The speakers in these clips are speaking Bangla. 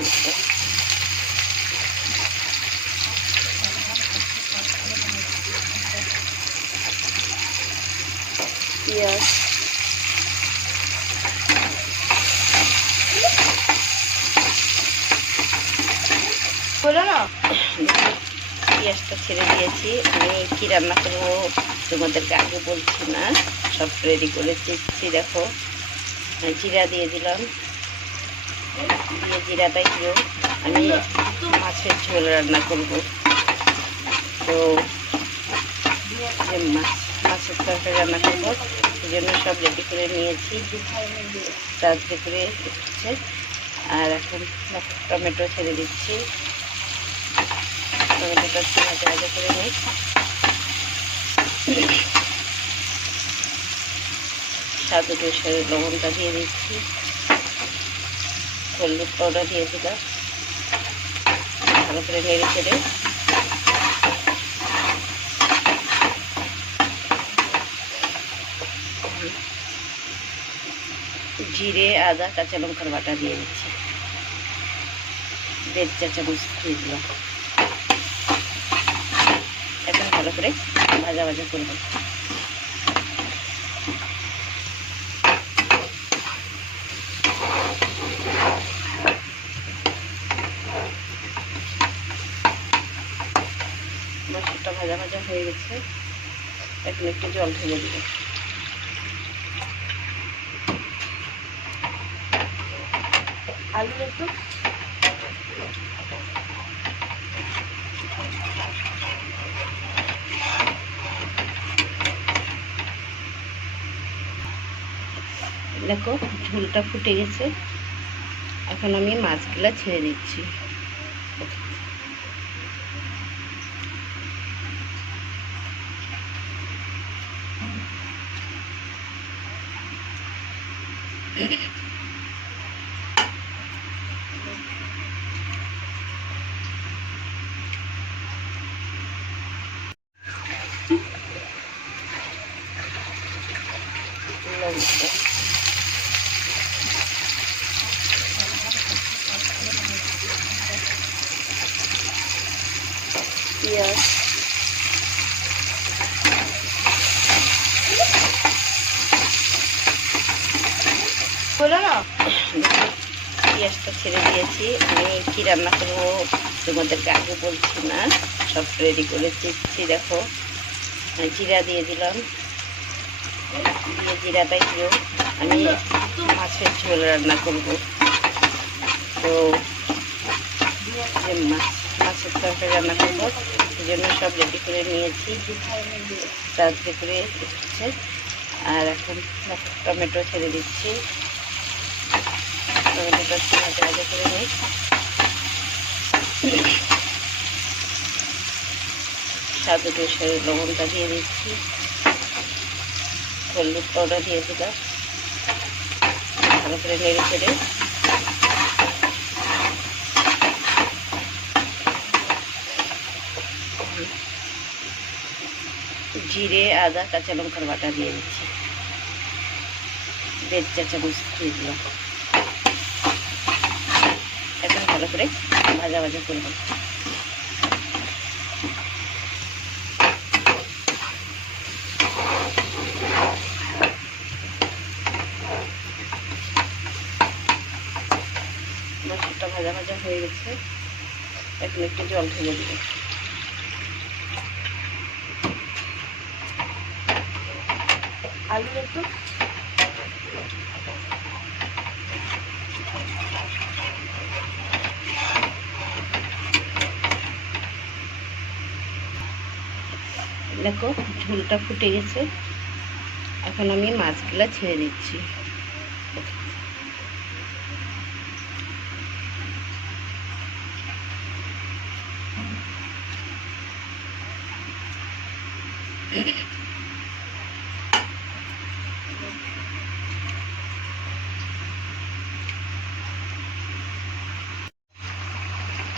টমেটো, পেঁয়াজ, বলো না। পেঁয়াজটা ছেড়ে দিয়েছি। আমি কি রান্না করবো তোমাদেরকে আগে বলছি না, সব রেডি করে দিচ্ছি। দেখো, জিরা দিয়ে দিলাম, দিয়ে জিরাটা একটু, আমি মাছের ঝোল রান্না করব। তো মাছের তরকারি রান্না করবো, সেই জন্য সব রেডি করে নিয়েছি তাড়াতাড়ি করে দিচ্ছে। আর এখন টমেটো ছেড়ে দিচ্ছি, টমেটোটা ভাজা ভাজা করে নিই। স্বাদ অনুসারে লবণটা দিয়ে দিচ্ছি, হলুদ পাউডার দিয়ে দিলাম, ভালো করে নেড়ে চেড়ে জিরে, আদা, কাঁচা লঙ্কার বাটা দিয়ে দিচ্ছি, 1.5 চা চামচ দিয়ে দিলাম। এখন ভালো করে ভাজা ভাজা করব। মশলাটা ভাজা ভাজা হয়ে গেছে, এখন একটু জল ঢেলে দেব। আলু একটু দেখো, ঝোলটা ফুটে গেছে। এখন আমি মাছগুলা ছেড়ে দিচ্ছি। লঙ্কা, পেঁয়াজ, বলো না। পেঁয়াজটা ছেড়ে দিয়েছি। আমি কি রান্না করবো তোমাদেরকে আগে বলছি না, সব রেডি করে দিচ্ছি। দেখো, জিরা দিয়ে দিলাম, দিয়ে জিরাটা একটু, আমি মাছের ঝোল রান্না করব। তো মাছের তরকারি রান্না করবো, সেই জন্য সব রেডি করে নিয়েছি তাড়াতাড়ি করে দিচ্ছে। আর এখন টমেটো ছেড়ে দিচ্ছি, টমেটোটা ভাজা ভাজা করে নিই। স্বাদ অনুসারে লবণটা দিয়ে দিচ্ছি, হলুদ পাউডার দিয়ে দিলাম, ভালো করে নেড়ে চেড়ে জিরে, আদা, কাঁচা লঙ্কার বাটা দিয়ে দিচ্ছি, 1.5 চা চামচ দিয়ে দিলাম। এখন ভালো করে ভাজা ভাজা করব। মশলাটা ভাজা ভাজা হয়ে গেছে, এখন একটু জল ঢেলে দেব। আলু একটু দেখো, ঝোলটা ফুটে গেছে। এখন আমি মাছগুলা ছেড়ে দিচ্ছি।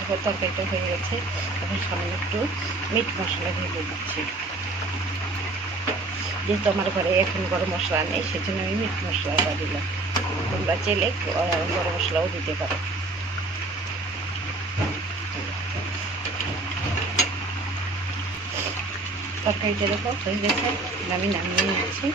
এখন তরকারিটা হয়ে গেছে। এখন সামনে একটু মিট মশলা ভেজে দিচ্ছি। যেহেতু আমার ঘরে এখন গরম মশলা নেই, সেজন্য আমি মিট মশলাটা দিলাম। তোমরা চাইলে গরম মশলাও দিতে পারো। তরকারিটা দেখো হয়ে গেছে, আমি নামিয়ে নিচ্ছি।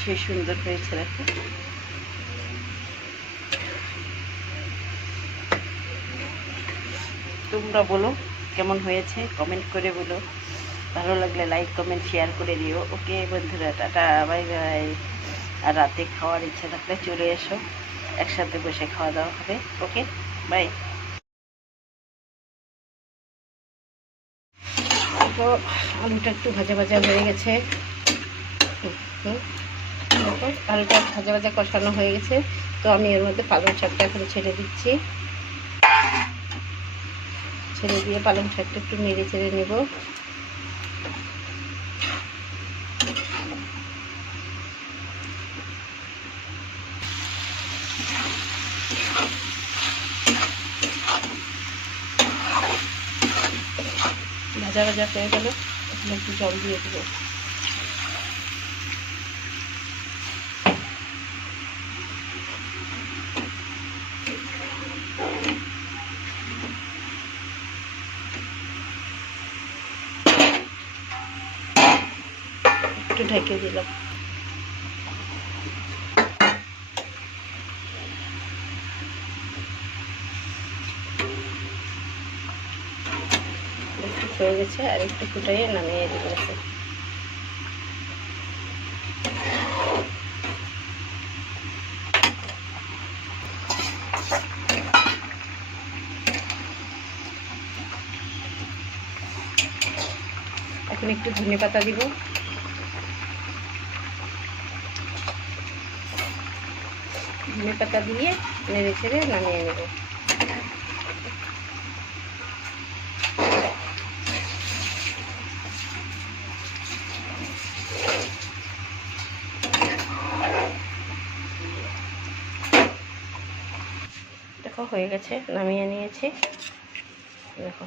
সে সুন্দর হয়েছে দেখো। তোমরা বলো কেমন হয়েছে, কমেন্ট করে বলো। ভালো লাগলে লাইক কমেন্ট শেয়ার করে দিও। ওকে বন্ধুরা, টাটা, বাই বাই। আর রাতে খাওয়ার ইচ্ছা থাকলে চলে এসো, একসাথে বসে খাওয়া দাওয়া হবে। Okay bye. তো আলুটা একটু ভাজা ভাজা হয়ে গেছে। দেখো আলুটা ভাজা ভাজা কষানো হয়ে গেছে। তো আমি এর মধ্যে পালং শাকটা এখন ছেড়ে দিচ্ছি। ছেড়ে দিয়ে পালং শাকটা একটু নেড়ে চেড়ে নেব। ভাজা ভাজা হয়ে গেল, এখন একটু জল দিয়ে দেবো। একটু ঢেকে দিলাম। একটু হয়ে গেছে, আর একটু ফুটাইয়ে নামিয়ে দেবো। এখন একটু ধনে পাতা দিব। ধনে পাতা দিয়ে নেড়ে ছেড়ে নামিয়ে নেব। দেখো হয়ে গেছে, নামিয়ে নিয়েছি। দেখো।